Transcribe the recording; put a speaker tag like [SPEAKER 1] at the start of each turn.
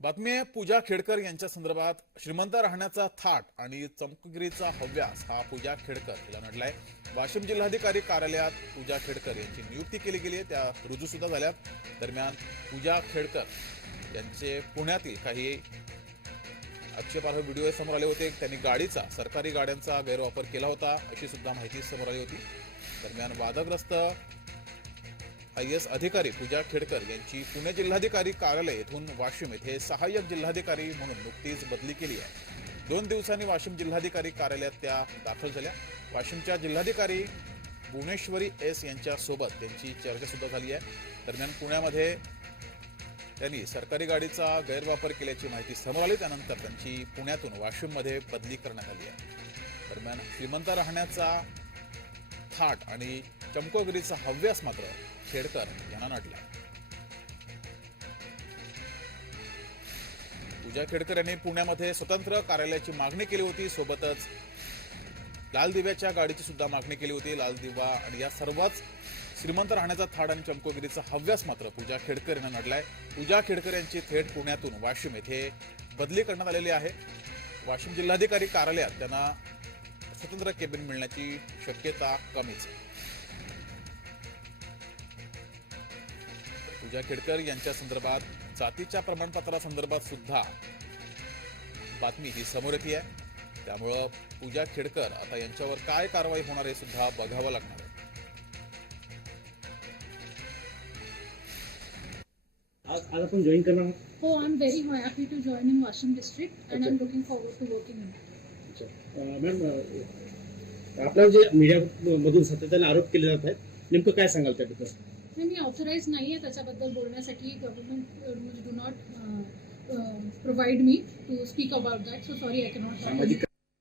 [SPEAKER 1] बातमी आहे पूजा खेडकर यांच्या संदर्भात. श्रीमंत राहण्याचा थाट आणि चमकगिरीचा हव्यास हा पूजा खेडकर हिला म्हटलाय. वाशिम जिल्हाधिकारी कार्यालयात पूजा खेडकर यांची नियुक्ती केली गेली आहे. त्या रुजू सुद्धा झाल्यात. दरम्यान पूजा खेडकर यांचे पुण्यातील काही आक्षेपार्ह व्हिडिओ समोर आले होते. त्यांनी गाडीचा सरकारी गाड्यांचा गैरवापर केला होता अशी सुद्धा माहिती समोर आली होती. दरम्यान वादग्रस्त आय एस अधिकारी पूजा खेडकर यांची पुणे जिल्हाधिकारी कार्यालय येथून वाशिम येथे सहाय्यक जिल्हाधिकारी म्हणून नुकतीच बदली केली आहे. दोन दिवसांनी वाशिम जिल्हाधिकारी कार्यालयात त्या दाखल झाल्या. वाशिमच्या जिल्हाधिकारी भुवनेश्वरी एस यांच्यासोबत त्यांची चर्चा सुद्धा झाली आहे. दरम्यान पुण्यामध्ये त्यांनी सरकारी गाडीचा गैरवापर केल्याची माहिती समोर आली. त्यानंतर त्यांची पुण्यातून वाशिममध्ये बदली करण्यात आली आहे. दरम्यान श्रीमंत राहण्याचा थाट आणि चमकोगिरीचा हव्यास मात्र खेडकर यांना नडला पूजा खेडकर यांनी पुण्यामध्ये स्वतंत्र कार्यालयाची मागणी केली होती. सोबतच लाल दिव्याच्या गाडीची सुद्धा मागणी केली होती. लाल दिवा आणि या सर्वच श्रीमंत राहण्याचा थाड आणि चमकोगिरीचा हव्यास मात्र पूजा खेडकर यांना नडलाय पूजा खेडकर यांची थेट पुण्यातून वाशिम येथे बदली करण्यात आलेली आहे. वाशिम जिल्हाधिकारी कार्यालयात त्यांना स्वतंत्र केबिन मिळण्याची शक्यता कमीच आहे. पूजा खेडकर यांच्या संदर्भात जातीच्या प्रमाणपत्रासंदर्भात सुद्धा बातमी ही समोर येते आहे त्यामुळं पूजा खेडकर आता यांच्यावर काय कारवाई होणार आहे सुद्धा बघावं लागणार आहे
[SPEAKER 2] आज आज आपण जॉईन करणार आहात?
[SPEAKER 3] Oh, I'm very happy to join in Washington district and I'm Okay. looking forward to working in it. अच्छा. अं, मॅम
[SPEAKER 2] अं, आपल्यावर जे मीडिया मधून सातत्याने आरोप केले जात आहेत नेमकं काय सांगाल त्याबद्दल
[SPEAKER 3] नाही मी ऑथराईज नाही आहे त्याच्याबद्दल बोलण्यासाठी. Government do not provide me to speak about that so sorry I cannot